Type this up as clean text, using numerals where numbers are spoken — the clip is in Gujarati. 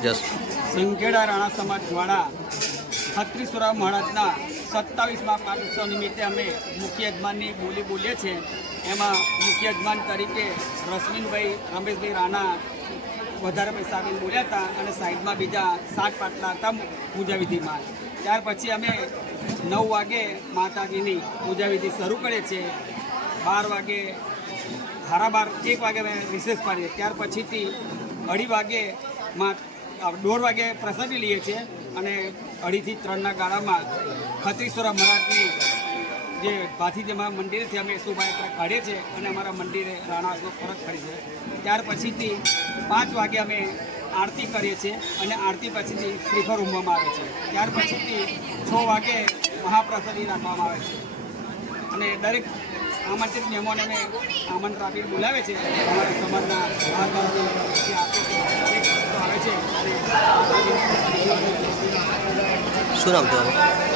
સિંગેડા રાણા સમાજ દ્વારા ખત્રીસુરા મહારાજના 27મા પાટોત્સવ નિમિત્તે અમે મુખ્ય યજમાનની બોલી બોલીએ છીએ। એમાં મુખ્ય યજમાન તરીકે રશ્મિનભાઈ રમેશભાઈ રાણા વધારે પૈસા આપીને બોલ્યા હતા અને સાઈડમાં બીજા 7 પાટલા હતા પૂજાવિધિમાં। ત્યાર પછી અમે 9 વાગે માતાજીની પૂજાવિધિ શરૂ કરીએ છીએ। 12 વાગે 12:30 1 વાગે અમે રિસેસ પાડીએ। ત્યાર પછીથી 2:30 વાગે 1:30 વાગે પ્રસાદી લઈએ છીએ અને 2:30 થી 3ના ગાળામાં ખત્રીસુરા મહારાજની જે ભાથીજીમાં મંદિરથી અમે શોભાયાત્રા કાઢીએ છીએ અને અમારા મંદિરે રાણાનો ફરક પડી છે। ત્યાર પછીથી 5 વાગે અમે આરતી કરીએ છીએ અને આરતી પછીથી શ્રીફળ ઉમવામાં આવે છે। ત્યાર પછીથી 6 વાગે મહાપ્રસાદી રાખવામાં આવે છે અને દરેક આમંત્રિત મહેમાનોને અમે આમંત્રણ આપીને બોલાવે છે। અમારા સમાજના જે આપે છે આવે છે। શું નામ તમારું?